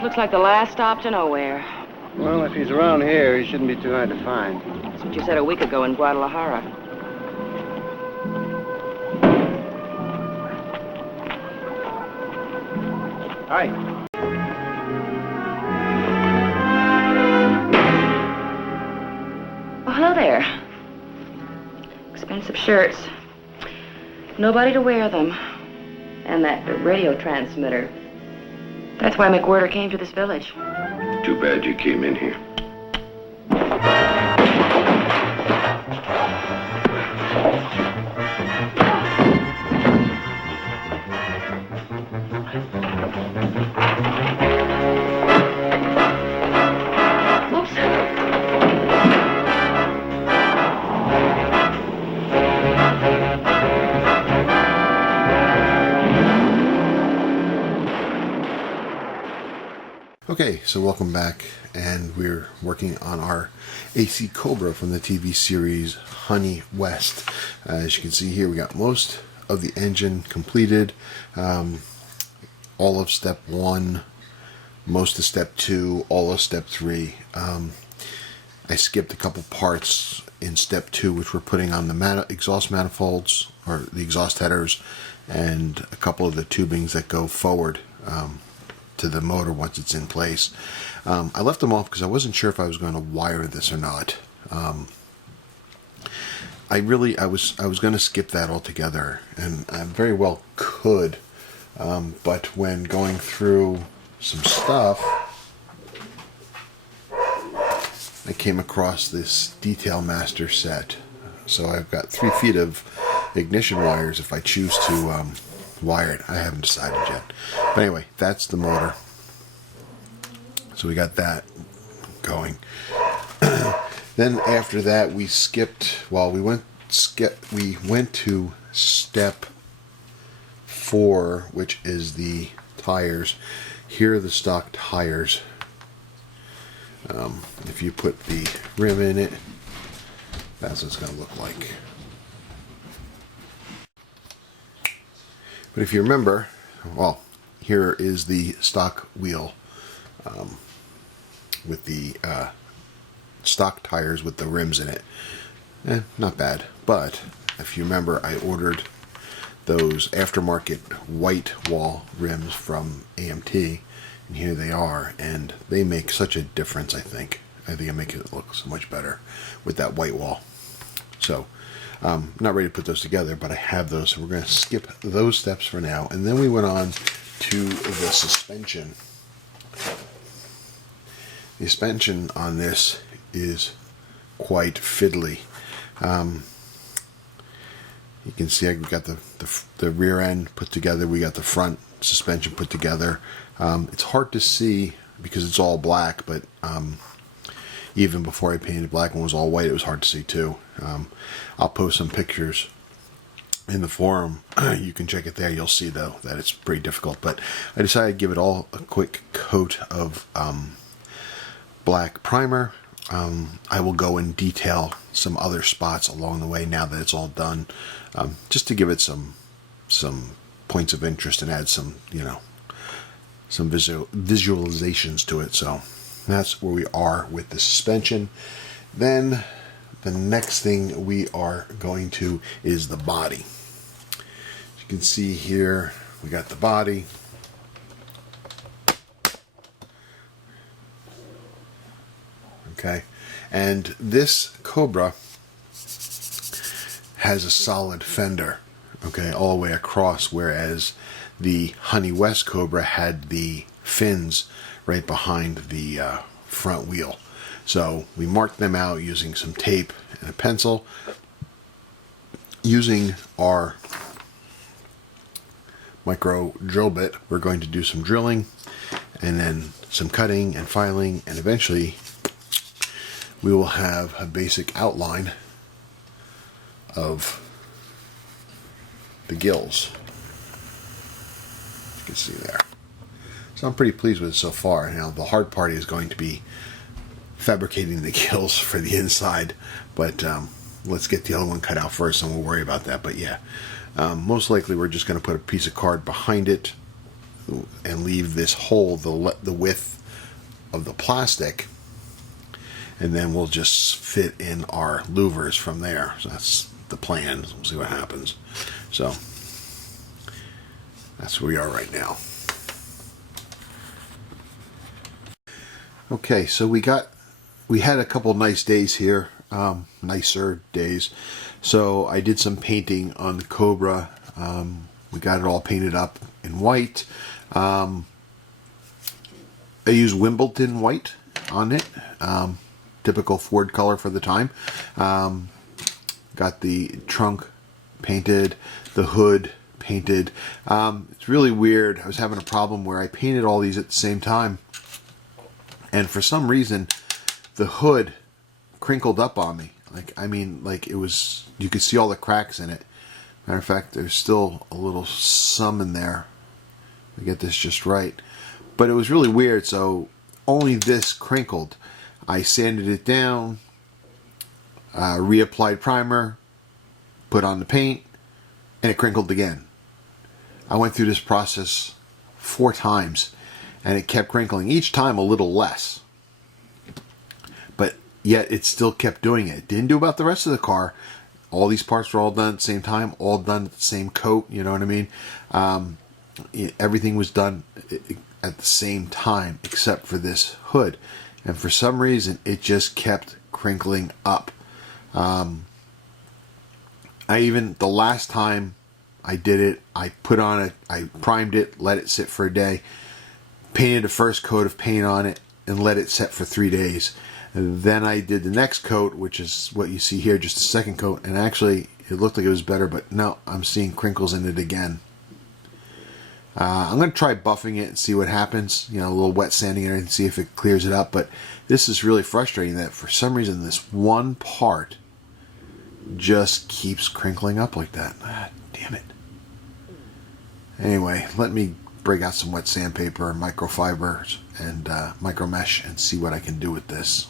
Looks like the last stop to nowhere. Well, if he's around here, he shouldn't be too hard to find. That's what you said a week ago in Guadalajara. Hi. Oh, hello there. Expensive shirts. Nobody to wear them. And that radio transmitter. That's why McWhirter came to this village. Too bad you came in here. Okay, so welcome back, and we're working on our AC Cobra from the TV series Honey West. As you can see here, we got most of the engine completed, all of step 1, most of step 2, all of step 3. I skipped a couple parts in step 2, which we're putting on the exhaust manifolds, or the exhaust headers, and a couple of the tubings that go forward to the motor once it's in place. I left them off because I wasn't sure if I was going to wire this or not. I was going to skip that altogether, and I very well could, but when going through some stuff, I came across this Detail Master set. So I've got 3 feet of ignition wires if I choose to wire it. I haven't decided yet. But anyway, that's the motor. So we got that going. Then after that, we went to step 4, which is the tires. Here are the stock tires. If you put the rim in it, that's what it's going to look like. But if you remember, well, here is the stock wheel with the stock tires with the rims in it. Not bad. But if you remember, I ordered those aftermarket white wall rims from AMT, and here they are, and they make such a difference. I think I make it look so much better with that white wall. So I'm not ready to put those together, but I have those, so we're going to skip those steps for now. And then we went on to the suspension. The suspension on this is quite fiddly. You can see I got the rear end put together. We got the front suspension put together. It's hard to see because it's all black, but even before I painted black and was all white, it was hard to see too. I'll post some pictures in the forum. You can check it there. You'll see though that it's pretty difficult, but I decided to give it all a quick coat of black primer. I will go and detail some other spots along the way now that it's all done, just to give it some points of interest and add some, some visualizations to it. So that's where we are with the suspension. Then the next thing we are going to is the body. As you can see here, we got the body. Okay, and this Cobra has a solid fender, okay, all the way across, whereas the Honey West Cobra had the fins right behind the front wheel. So we marked them out using some tape and a pencil. Using our micro drill bit, we're going to do some drilling and then some cutting and filing, and eventually we will have a basic outline of the gills. You can see there. So I'm pretty pleased with it so far. Now the hard part is going to be fabricating the gills for the inside, but let's get the other one cut out first and we'll worry about that. But yeah, most likely we're just going to put a piece of card behind it and leave this hole the width of the plastic, and then we'll just fit in our louvers from there. So that's the plan. We'll see what happens. So that's where we are right now. Okay, so we had a couple nice days here, nicer days. So I did some painting on the Cobra. We got it all painted up in white. I used Wimbledon white on it, typical Ford color for the time. Got the trunk painted, the hood painted. It's really weird. I was having a problem where I painted all these at the same time, and for some reason the hood crinkled up on me. Like it was, you could see all the cracks in it. Matter of fact, there's still a little some in there. I get this just right. But it was really weird, so only this crinkled. I sanded it down, reapplied primer, put on the paint, and it crinkled again. I went through this process 4 times, and it kept crinkling, each time a little less. But yet it still kept doing it. It didn't do about the rest of the car. All these parts were all done at the same time, all done at the same coat, you know what I mean? Everything was done at the same time except for this hood. And for some reason, it just kept crinkling up. The last time I did it, I put on it, I primed it, let it sit for a day, painted the first coat of paint on it, and let it set for 3 days. And then I did the next coat, which is what you see here, just the second coat, and actually it looked like it was better, but no, I'm seeing crinkles in it again. I'm going to try buffing it and see what happens, you know, a little wet sanding and everything, see if it clears it up. But this is really frustrating that for some reason this one part just keeps crinkling up like that. Damn it. Anyway, let me break out some wet sandpaper, microfibers, and micro mesh and see what I can do with this.